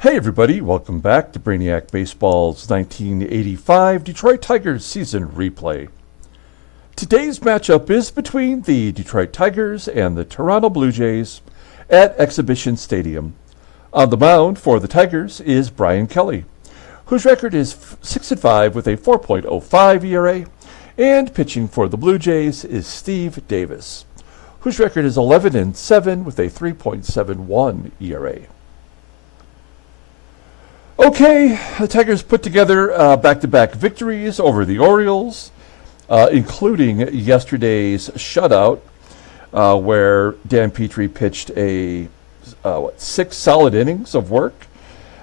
Hey everybody, welcome back to Brainiac Baseball's 1985 Detroit Tigers season replay. Today's matchup is between the Detroit Tigers and the Toronto Blue Jays at Exhibition Stadium. On the mound for the Tigers is Bryan Kelly, whose record is 6-5 with a 4.05 ERA, and pitching for the Blue Jays is Steve Davis, whose record is 11-7 with a 3.71 ERA. Okay, the Tigers put together back-to-back victories over the Orioles, including yesterday's shutout, where Dan Petrie pitched 6 solid innings of work.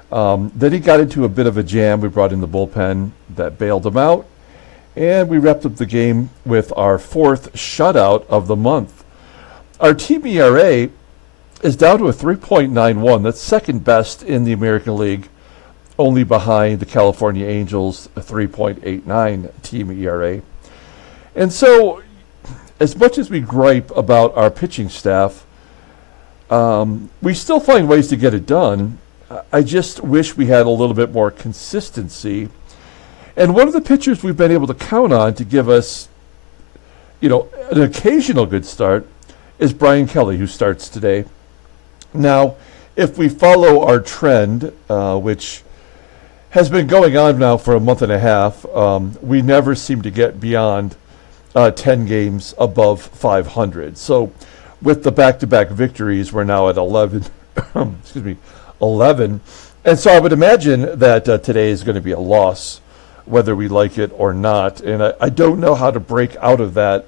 Then he got into a bit of a jam. We brought in the bullpen that bailed him out, and we wrapped up the game with our 4th shutout of the month. Our team ERA is down to a 3.91. That's second best in the American League, only behind the California Angels' 3.89 team ERA. And so, as much as we gripe about our pitching staff, we still find ways to get it done. I just wish we had a little bit more consistency. And one of the pitchers we've been able to count on to give us, an occasional good start is Bryan Kelly, who starts today. Now, if we follow our trend, which has been going on now for a month and a half, we never seem to get beyond 10 games above 500. So with the back-to-back victories, we're now at 11. 11. And so I would imagine that today is going to be a loss, whether we like it or not. And I don't know how to break out of that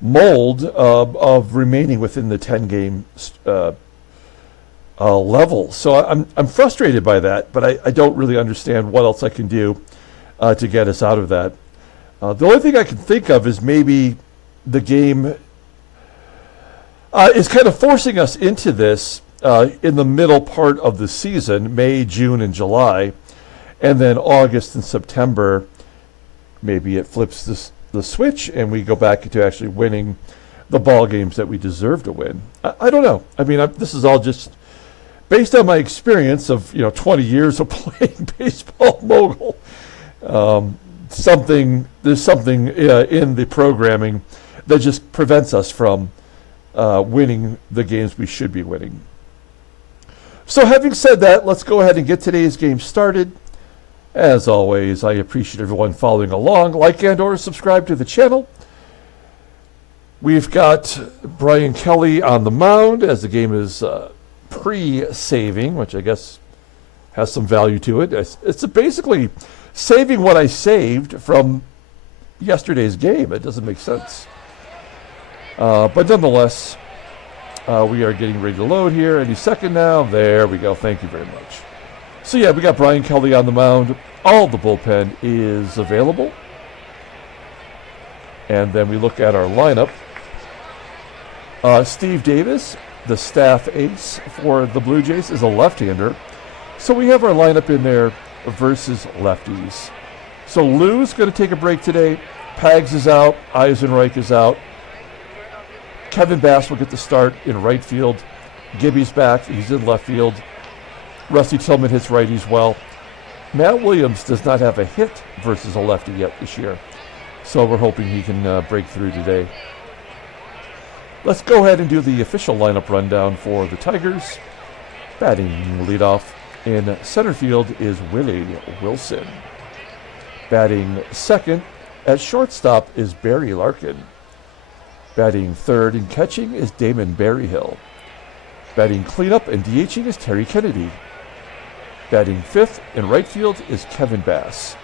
mold of remaining within the 10-game level. So I'm frustrated by that, but I don't really understand what else I can do to get us out of that. The only thing I can think of is maybe the game is kind of forcing us into this in the middle part of the season, May, June, and July, and then August and September, maybe it flips the switch and we go back to actually winning the ball games that we deserve to win. I don't know. I mean, this is all just based on my experience of 20 years of playing baseball mogul. There's something in the programming that just prevents us from winning the games we should be winning. So having said that, let's go ahead and get today's game started. As always, I appreciate everyone following along. Like and or subscribe to the channel. We've got Bryan Kelly on the mound as the game is pre-saving, which I guess has some value to it. It's basically saving what I saved from yesterday's game. It doesn't make sense. But nonetheless, we are getting ready to load here. Any second now. There we go. Thank you very much. So yeah, we got Bryan Kelly on the mound. All the bullpen is available. And then we look at our lineup. Steve Davis, the staff ace for the Blue Jays, is a left-hander. So we have our lineup in there versus lefties. So Lou's going to take a break today. Pags is out. Eisenreich is out. Kevin Bass will get the start in right field. Gibby's back. He's in left field. Rusty Tillman hits righties well. Matt Williams does not have a hit versus a lefty yet this year. So we're hoping he can break through today. Let's go ahead and do the official lineup rundown for the Tigers. Batting leadoff in center field is Willie Wilson. Batting second at shortstop is Barry Larkin. Batting third and catching is Damon Berryhill. Batting cleanup and DHing is Terry Kennedy. Batting fifth in right field is Kevin Bass.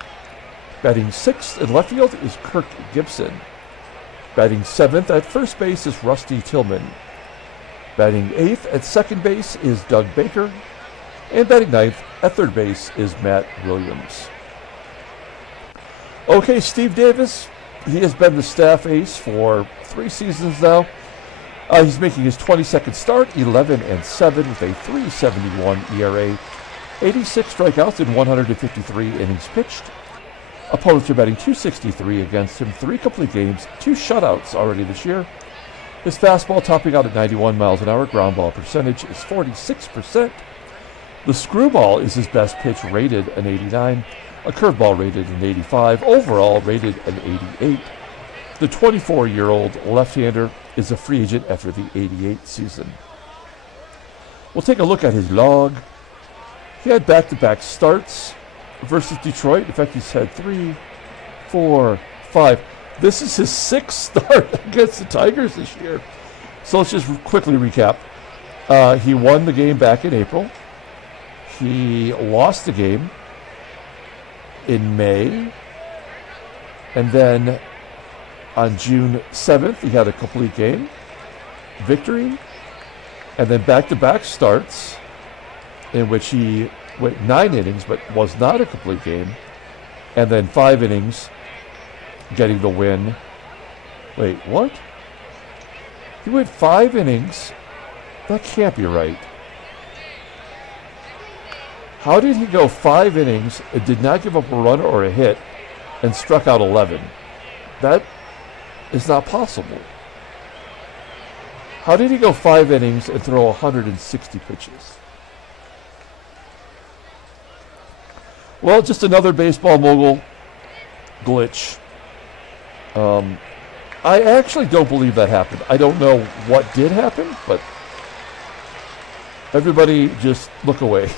Batting sixth in left field is Kirk GIBSON. Batting seventh at first base is Rusty Tillman. Batting eighth at second base is Doug Baker. And batting ninth at third base is Matt Williams. Okay, Steve Davis, he has been the staff ace for 3 seasons now. He's making his 22nd start, 11-7 with a 3.71 ERA, 86 strikeouts in 153 innings pitched. Opponents are batting .263 against him, 3 complete games, 2 shutouts already this year. His fastball topping out at 91 miles an hour. Ground ball percentage is 46%. The screwball is his best pitch, rated an 89. A curveball rated an 85. Overall rated an 88. The 24-year-old left-hander is a free agent after the 88 season. We'll take a look at his log. He had back-to-back starts versus Detroit. In fact, he's had 3, 4, 5. This is his 6th start against the Tigers this year. So let's just quickly recap. He won the game back in April. He lost the game in May. And then on June 7th, he had a complete game. Victory. And then back-to-back starts in which he went 9 innings but was not a complete game. And then 5 innings, getting the win. Wait, what? He went 5 innings? That can't be right. How did he go 5 innings and did not give up a run or a hit and struck out 11? That is not possible. How did he go 5 innings and throw 160 pitches? Well, just another baseball mogul glitch. I actually don't believe that happened. I don't know what did happen, but everybody just look away.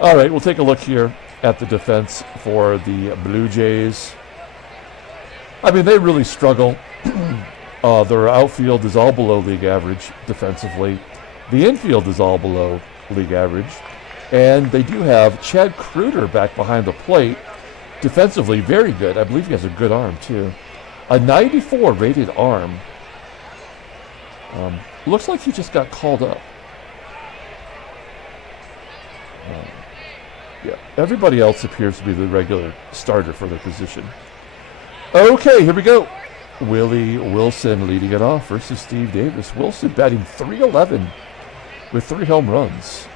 All right, we'll take a look here at the defense for the Blue Jays. I mean, they really struggle. Their outfield is all below league average defensively. The infield is all below league average. And they do have Chad KREUTER back behind the plate. Defensively, very good. I believe he has a good arm, too. A 94 rated arm. Looks like he just got called up. Yeah, everybody else appears to be the regular starter for their position. Okay, here we go. Willie Wilson leading it off versus Steve Davis. Wilson batting .311 with 3 home runs.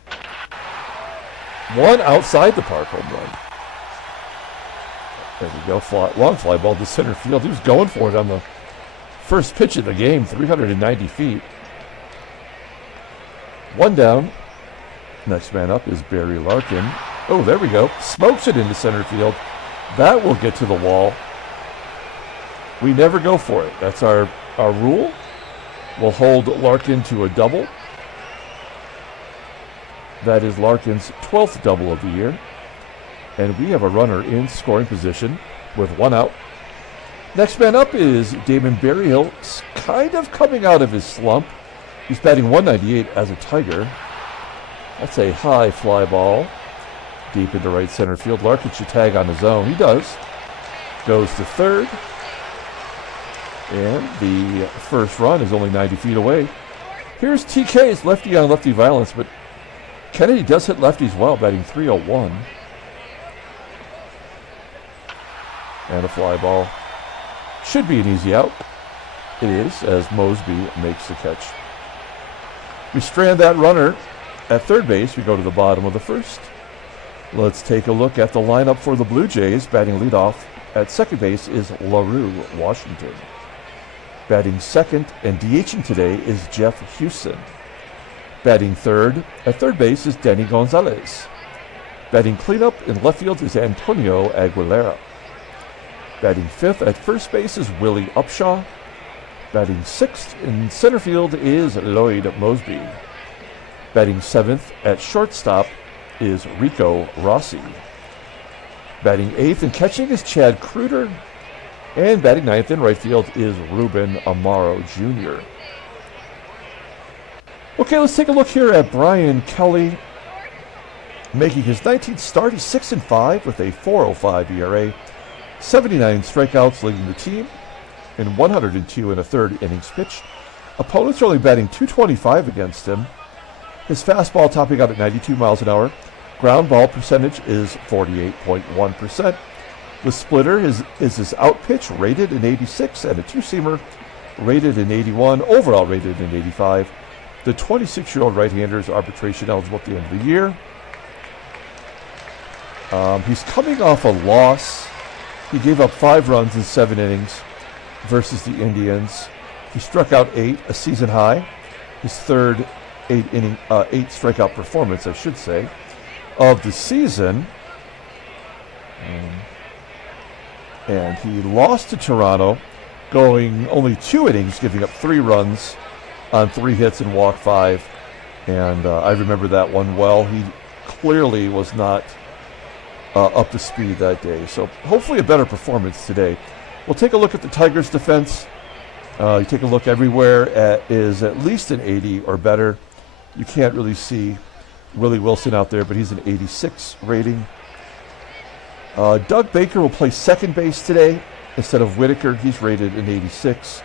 1 outside the park home run. There we go. Long fly ball to center field. He was going for it on the first pitch of the game, 390 feet. 1 down. Next man up is Barry Larkin. Oh, there we go. Smokes it into center field. That will get to the wall. We never go for it. That's our rule. We'll hold Larkin to a double. That is Larkin's 12th double of the year. And we have a runner in scoring position with 1 out. Next man up is Damon BERRYHILL, kind of coming out of his slump. He's batting .198 as a Tiger. That's a high fly ball. Deep into right center field. Larkin should tag on his own. He does. Goes to third. And the first run is only 90 feet away. Here's TK's lefty on lefty violence, but Kennedy does hit lefties well, batting .301. And a fly ball. Should be an easy out. It is, as Moseby makes the catch. We strand that runner at third base. We go to the bottom of the first. Let's take a look at the lineup for the Blue Jays. Batting leadoff at second base is LaRue, Washington. Batting second and DHing today is Jeff HUSON. Batting third at third base is Denny Gonzalez. Batting cleanup in left field is Antonio Aguilera. Batting fifth at first base is Willie UPSHAW. Batting sixth in center field is Lloyd Moseby. Batting seventh at shortstop is Rico ROSSY. Batting eighth and catching is Chad KREUTER. And batting ninth in right field is Ruben AMARO Jr. Okay, let's take a look here at Bryan Kelly. Making his 19th start, he's 6-5 with a .405 ERA. 79 strikeouts leading the team in 102 and a third innings pitched. Opponents are only batting .225 against him. His fastball topping out at 92 miles an hour. Ground ball percentage is 48.1%. The splitter is his out pitch, rated in 86, and a two-seamer rated in 81, overall rated in 85. The 26-year-old right-hander is arbitration eligible at the end of the year. He's coming off a loss. He gave up 5 runs in 7 innings versus the Indians. He struck out 8, a season high. His third eight strikeout performance, I should say, of the season. And he lost to Toronto, going only 2 innings, giving up 3 runs on 3 hits and walked 5. And I remember that one well. He clearly was not up to speed that day. So hopefully a better performance today. We'll take a look at the Tigers' defense. You take a look everywhere is at least an 80 or better. You can't really see Willie Wilson out there, but he's an 86 rating. Doug Baker will play second base today instead of Whitaker. He's rated an 86.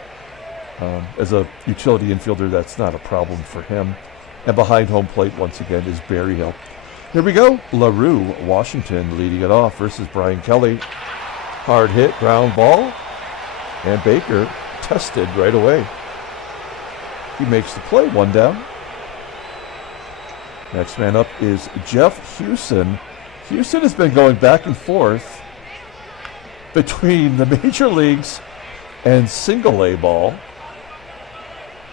As a utility infielder, that's not a problem for him. And behind home plate, once again, is Berryhill. Here we go. LaRue, Washington, leading it off versus Brian Kelly. Hard hit, ground ball. And Baker tested right away. He makes the play, 1 down. Next man up is Jeff HUSON. HUSON has been going back and forth between the major leagues and single A ball.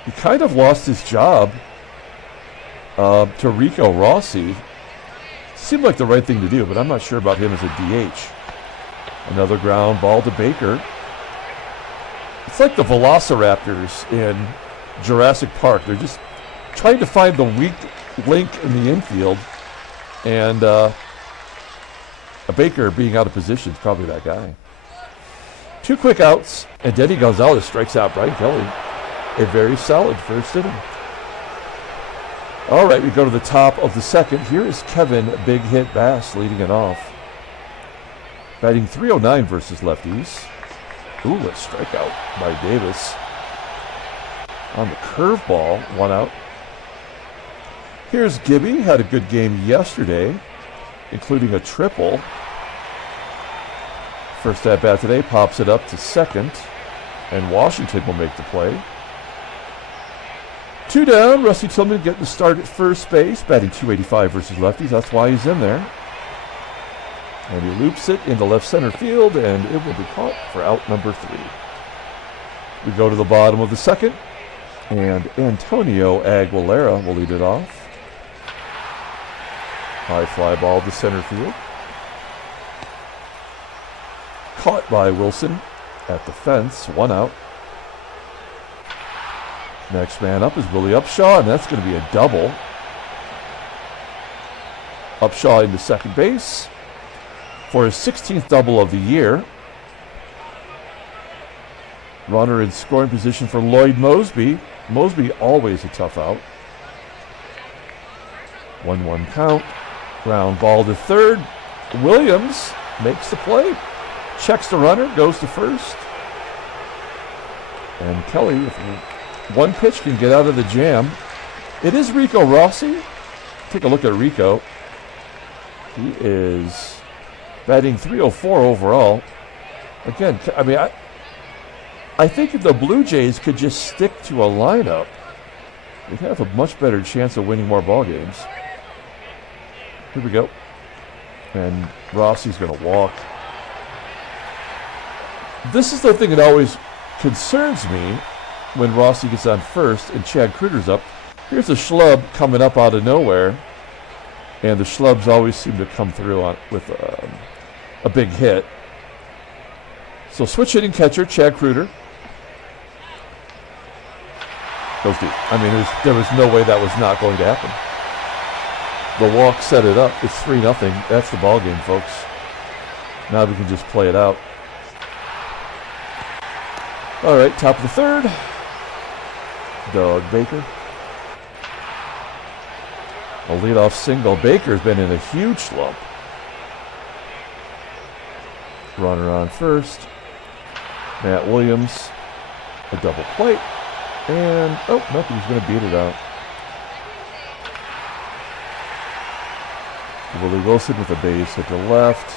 He kind of lost his job to Rico ROSSY. Seemed like the right thing to do, but I'm not sure about him as a DH. Another ground ball to Baker. It's like the Velociraptors in Jurassic Park. They're just trying to find the weak link in the infield. And a Baker being out of position is probably that guy. 2 quick outs, and Denny Gonzalez strikes out Brian Kelly. A very solid first inning. All right, we go to the top of the second. Here is Kevin Big Hit Bass leading it off. Batting .309 versus lefties. Ooh, a strikeout by Davis. On the curveball, 1 out. Here's Gibby, had a good game yesterday, including a triple. First at bat today, pops it up to second, and Washington will make the play. 2 down, Rusty Tillman getting the start at first base, batting .285 versus lefties. That's why he's in there. And he loops it into left center field, and it will be caught for out number 3. We go to the bottom of the second, and Antonio Aguilera will lead it off. High fly ball to center field. Caught by Wilson at the fence, 1 out. Next man up is Willie UPSHAW, and that's going to be a double. UPSHAW into second base for his 16th double of the year. Runner in scoring position for Lloyd MOSEBY. MOSEBY always a tough out. 1-1 count. Ground ball to third. Williams makes the play. Checks the runner, goes to first. And Kelly, if one pitch can get out of the jam. It is Rico ROSSY. Take a look at Rico. He is batting .304 overall. Again, I mean, I think if the Blue Jays could just stick to a lineup, they'd have a much better chance of winning more ball games. Here we go. And Rossi's going to walk. This is the thing that always concerns me when ROSSY gets on first and Chad KREUTER's up. Here's a schlub coming up out of nowhere, and the schlubs always seem to come through with a big hit. So switch hitting catcher, Chad KREUTER. Goes deep. I mean, there was no way that was not going to happen. The walk set it up. It's 3-0. That's the ball game, folks. Now we can just play it out. All right, top of the third. Doug Baker. A leadoff single. Baker's been in a huge slump. Runner on first. Matt Williams. A double play. And, oh, nope, he's going to beat it out. Willie Wilson with a base hit to left.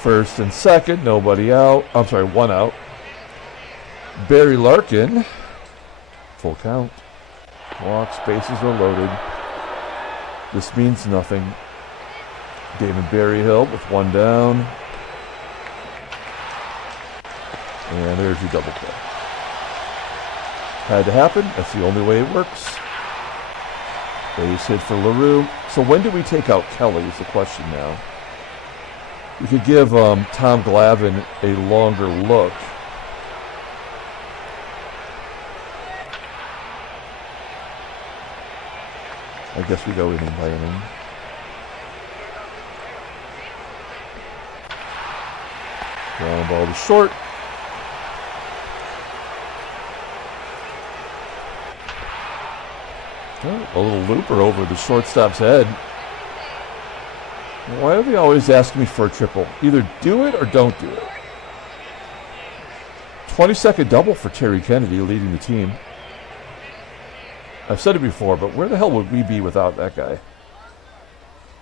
First and second, nobody out. I'm sorry, 1 out. Barry LARKIN, full count. Walks, bases are loaded. This means nothing. Damon Berryhill with 1 down. And there's your double play. Had to happen. That's the only way it works. Base hit for LaRue. So when do we take out Kelly is the question now. We could give Tom Glavine a longer look. I guess we go inning by inning. Ground ball to short. Oh, a little looper over the shortstop's head. Why are they always asking me for a triple? Either do it or don't do it. 22nd double for Terry Kennedy leading the team. I've said it before, but where the hell would we be without that guy?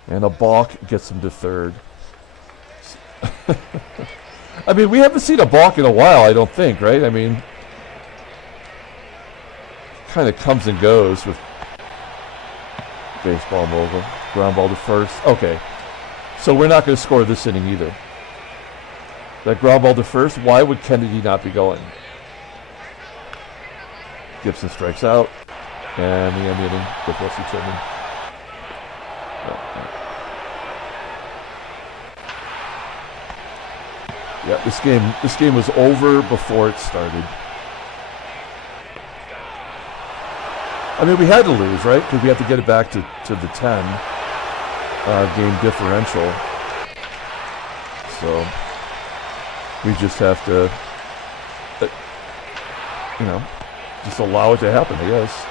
And a balk gets him to third. I mean, we haven't seen a balk in a while, I don't think, right? I mean, kind of comes and goes with baseball mogul. Ground ball to first. Okay. So we're not going to score this inning either. That ground ball to first, why would Kennedy not be going? Gibson strikes out. And the end inning with ROSSY TILLMAN. Yeah, this game was over before it started. I mean, we had to lose, right? Because we have to get it back to the 10 game differential. So we just have to, just allow it to happen, I guess.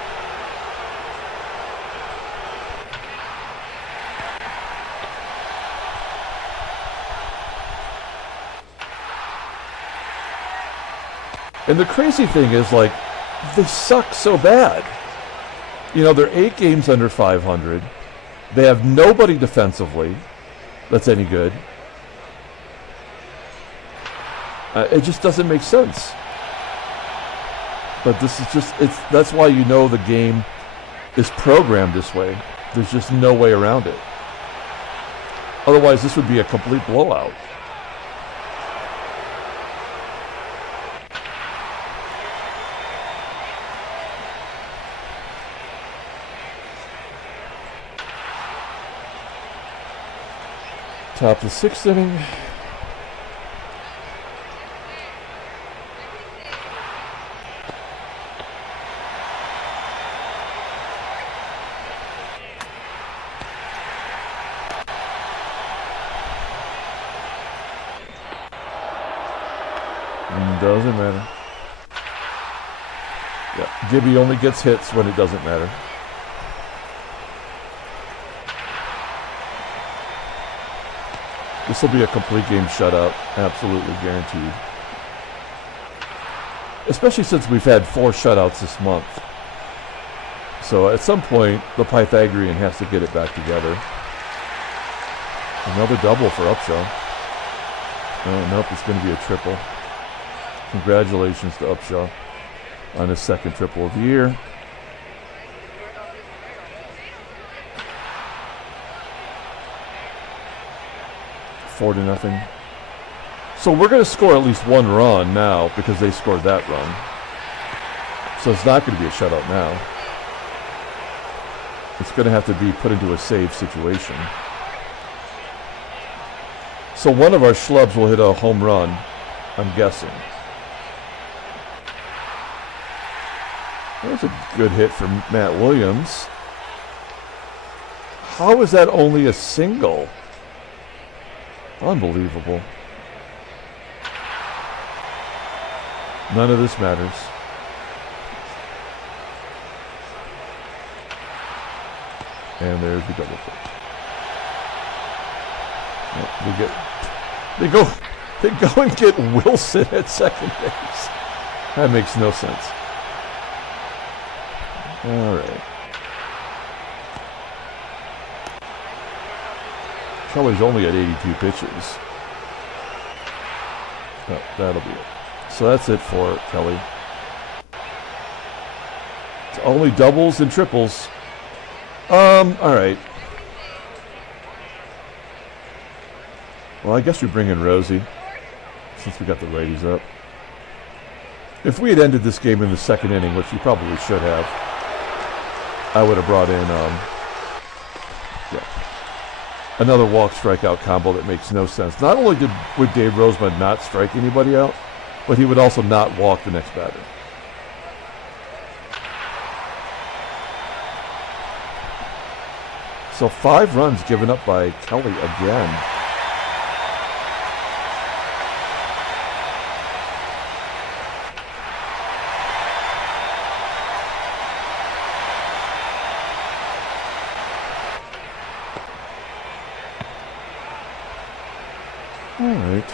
And the crazy thing is, like, they suck so bad. They're 8 games under 500. They have nobody defensively that's any good. It just doesn't make sense. But this is that's why the game is programmed this way. There's just no way around it. Otherwise, this would be a complete blowout. Top of the 6th inning. Doesn't matter. Yeah, Gibby only gets hits when it doesn't matter. This will be a complete game shutout, absolutely guaranteed. Especially since we've had 4 shutouts this month. So at some point, the Pythagorean has to get it back together. Another double for UPSHAW. Oh, nope, it's going to be a triple. Congratulations to UPSHAW on his 2nd triple of the year. Four to nothing. So we're going to score at least 1 run now because they scored that run. So it's not going to be a shutout now. It's going to have to be put into a save situation. So one of our schlubs will hit a home run, I'm guessing. That was a good hit from Matt Williams. How is that only a single? Unbelievable. None of this matters. And there's the double play. They go and get Wilson at second base. That makes no sense. All right. Kelly's only at 82 pitches. Oh, that'll be it. So that's it for Kelly. It's only doubles and triples. All right. Well, I guess we bring in Rosie since we got the righties up. If we had ended this game in the second inning, which we probably should have, I would have brought in another walk strikeout combo that makes no sense. Not only would Dave Roseman not strike anybody out, but he would also not walk the next batter. So 5 runs given up by Kelly again. All right.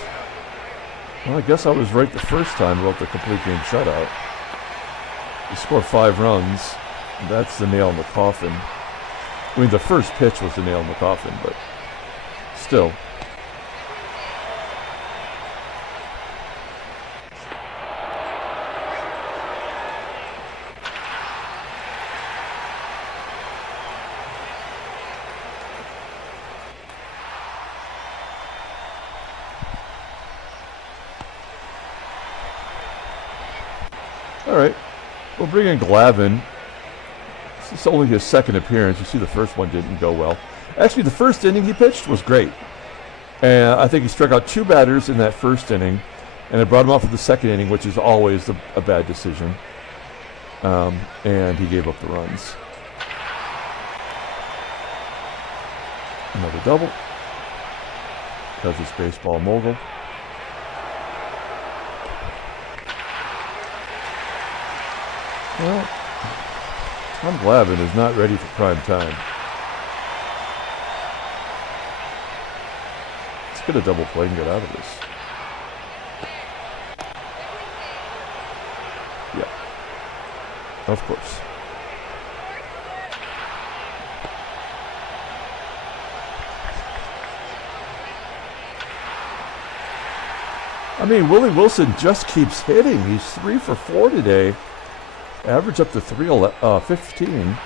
Well, I guess I was right the first time about the complete game shutout. You score 5 runs. That's the nail in the coffin. I mean, the first pitch was the nail in the coffin, but still. All right, we'll bring in Glavin. It's only his second appearance. You see the first one didn't go well. Actually, the first inning he pitched was great. And I think he struck out 2 batters in that first inning, and it brought him off of the second inning, which is always a bad decision. And he gave up the runs. Another double. Because it's baseball mogul. Well, Tom Glavin is not ready for prime time. Let's get a double play and get out of this. Yeah, of course. I mean, Willie Wilson just keeps hitting. He's 3 for 4 today. Average up to 315.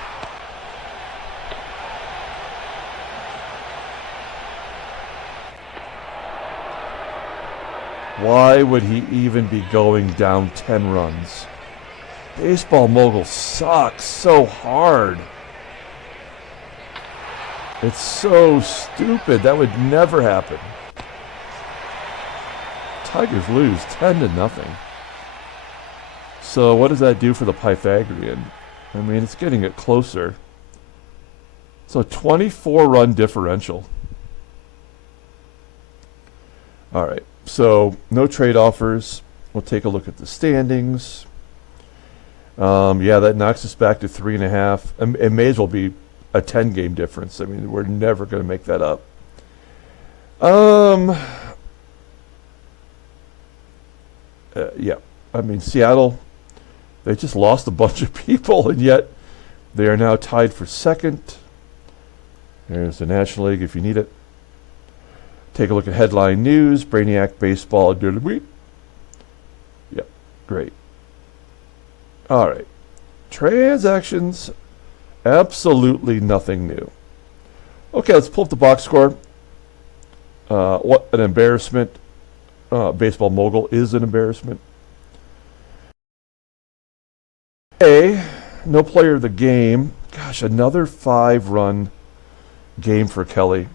Why would he even be going down 10 runs? Baseball mogul sucks so hard. It's so stupid. That would never happen. Tigers lose 10-0. So what does that do for the Pythagorean? I mean, it's getting it closer. So 24-run differential. All right. So no trade offers. We'll take a look at the standings. Yeah, that knocks us back to 3.5. It may as well be a 10-game difference. I mean, we're never going to make that up. Yeah. I mean, Seattle, they just lost a bunch of people, and yet they are now tied for second. There's the National League if you need it. Take a look at headline news. Brainiac baseball de la week. Yep, great. All right. Transactions, absolutely nothing new. Okay, let's pull up the box score. What an embarrassment. Baseball mogul is an embarrassment. No player of the game. Gosh, another 5-run game for Kelly.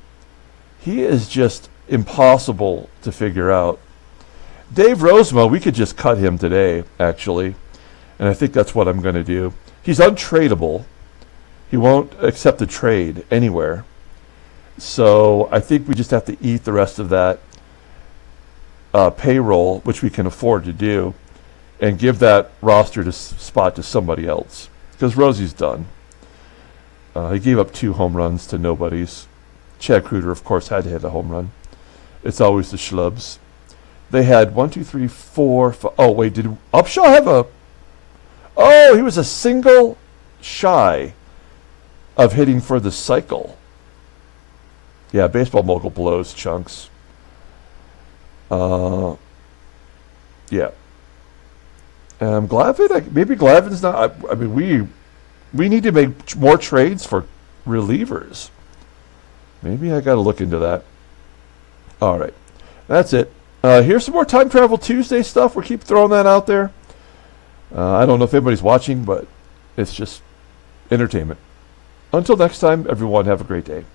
He is just impossible to figure out. Dave Rozema, we could just cut him today, actually. And I think that's what I'm going to do. He's untradeable. He won't accept a trade anywhere. So I think we just have to eat the rest of that payroll, which we can afford to do, and give that roster spot to somebody else. Because Rossy's done. He gave up 2 home runs to nobodies. Chad KREUTER, of course, had to hit a home run. It's always the schlubs. They had 1, 2, 3, 4, 5. Oh, wait, did UPSHAW have a... Oh, he was a single shy of hitting for the cycle. Yeah, baseball mogul blows chunks. Yeah. Glavin, maybe Glavin's not... I mean, we need to make more trades for relievers. Maybe I got to look into that. All right. That's it. Here's some more Time Travel Tuesday stuff. We keep throwing that out there. I don't know if anybody's watching, but it's just entertainment. Until next time, everyone, have a great day.